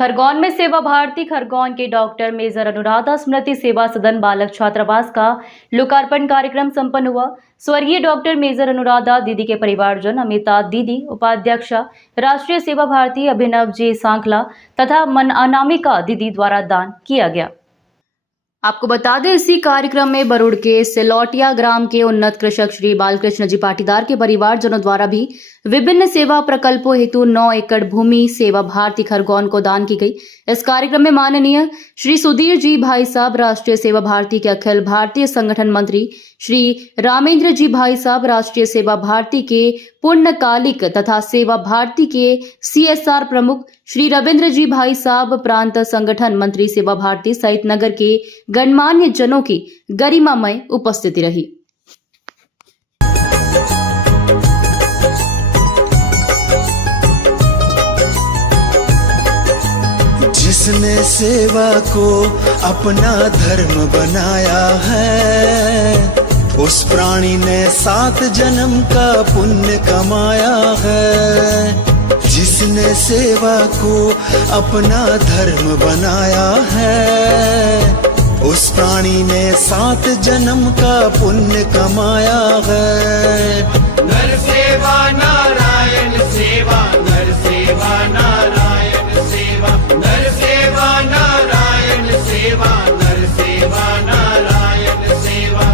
खरगोन में सेवा भारती खरगोन के डॉक्टर मेजर अनुराधा स्मृति सेवा सदन बालक छात्रावास का लोकार्पण कार्यक्रम संपन्न हुआ। स्वर्गीय डॉक्टर मेजर अनुराधा दीदी के परिवारजन अमिता दीदी, उपाध्यक्षा राष्ट्रीय सेवा भारती अभिनव जी सांखला तथा अनामिका दीदी द्वारा दान किया गया। आपको बता दें, इसी कार्यक्रम में बरुड़ के सिलौटिया ग्राम के उन्नत कृषक श्री बालकृष्ण जी पाटीदार के परिवारजनों द्वारा भी विभिन्न सेवा प्रकल्पों हेतु 9 एकड़ भूमि सेवा भारती खरगोन को दान की गई। इस कार्यक्रम में माननीय श्री सुधीर जी भाई साहब, राष्ट्रीय सेवा भारती के अखिल भारतीय संगठन मंत्री श्री रामेंद्र जी भाई साहब, राष्ट्रीय सेवा भारती के पूर्णकालिक तथा सेवा भारती के CSR प्रमुख श्री रविंद्र जी भाई साहब, प्रांत संगठन मंत्री सेवा भारती सहित नगर के गणमान्य जनों की गरिमामय उपस्थिति रही। जिसने सेवा को अपना धर्म बनाया है, उस प्राणी ने 7 जन्म का पुण्य कमाया है। जिसने सेवा को अपना धर्म बनाया है, उस प्राणी ने 7 जन्म का पुण्य कमाया है। नर सेवा नारायण सेवा, नर सेवा नारायण सेवा, नर सेवा नारायण सेवा, नर सेवा नारायण सेवा।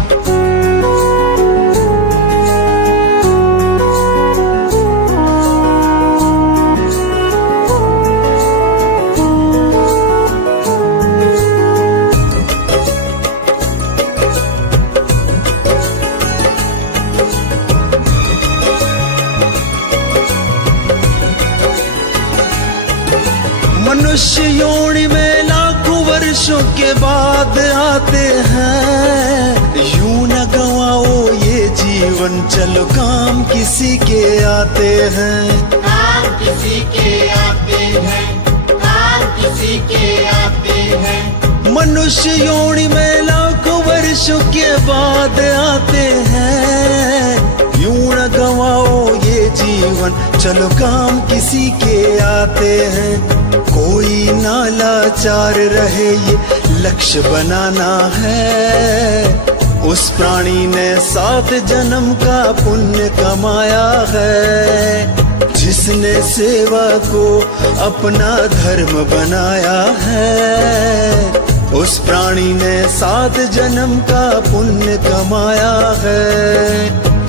मनुष्य योनि में लाखों वर्षों के बाद आते हैं। यूं न गवाओ ये जीवन, चलो काम किसी के आते हैं। काम किसी के आते हैं, काम किसी के आते हैं। मनुष्य योनि में लाखों वर्षों के बाद आते हैं। यूं न गवाओ ये जीवन, चलो काम किसी के आते हैं। कोई ना लाचार रहे ये लक्ष्य बनाना है। उस प्राणी ने 7 जन्म का पुण्य कमाया है। जिसने सेवा को अपना धर्म बनाया है, उस प्राणी ने 7 जन्म का पुण्य कमाया है।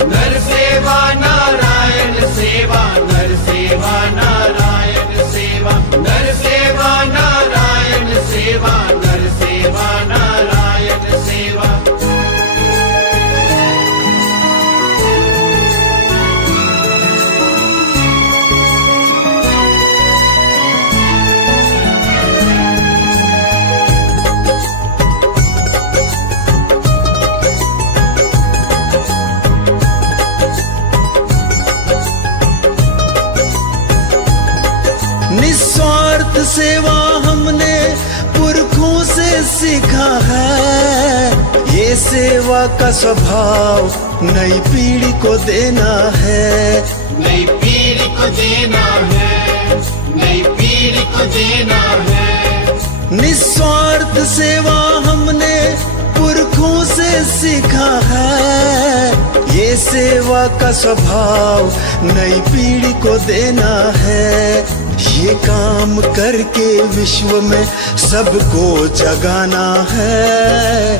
नर सेवा नारायण सेवा, नर सेवा नारायण सेवा, नर सेवा नारायण सेवा, नर सेवा नारायण सेवा। निस्वार्थ सेवा हमने पुरखों से सीखा है। ये सेवा का स्वभाव नई पीढ़ी को देना है। नई पीढ़ी को देना है, नई पीढ़ी को देना है। निस्वार्थ सेवा हमने पुरखों से सीखा है। ये सेवा का स्वभाव नई पीढ़ी को देना है। ये काम करके विश्व में सबको जगाना है।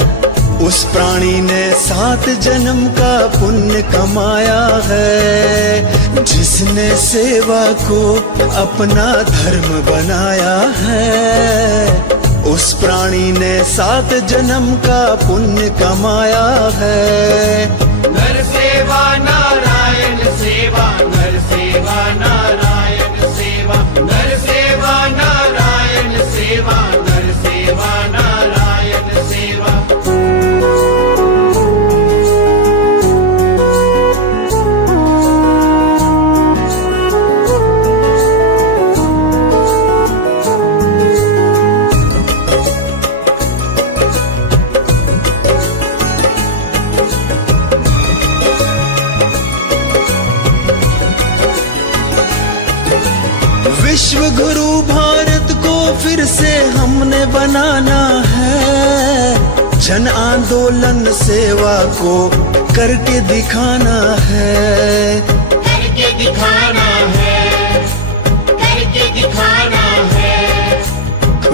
उस प्राणी ने 7 जन्म का पुण्य कमाया है। जिसने सेवा को अपना धर्म बनाया है, उस प्राणी ने 7 जन्म का पुण्य कमाया है। नर सेवा नारायण सेवा, नर सेवा नारायण सेवा, नर सेवा नारायण सेवा, नर सेवा नारायण सेवा। विश्व गुरु भारत को फिर से हमने बनाना है, जन आंदोलन सेवा को करके दिखाना है। करके दिखाना है, करके दिखाना है।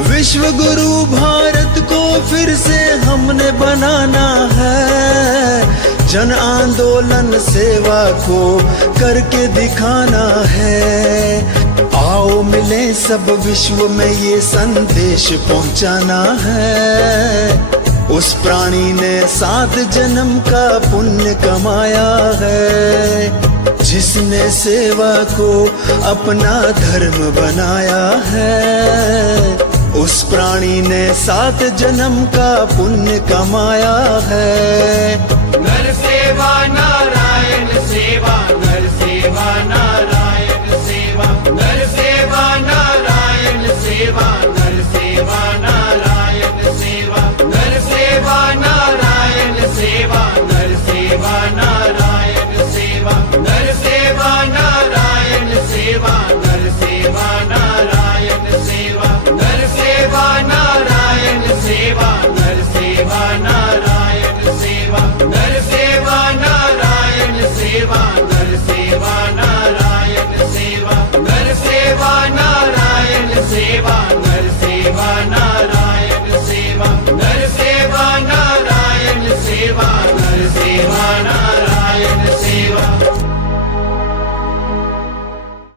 विश्व गुरु भारत को फिर से हमने बनाना है, जन आंदोलन सेवा को करके दिखाना है। आओ मिले सब विश्व में ये संदेश पहुंचाना है, उस प्राणी ने 7 जन्म का पुण्य कमाया है, जिसने सेवा को अपना धर्म बनाया है। उस प्राणी ने 7 जन्म का पुण्य कमाया है।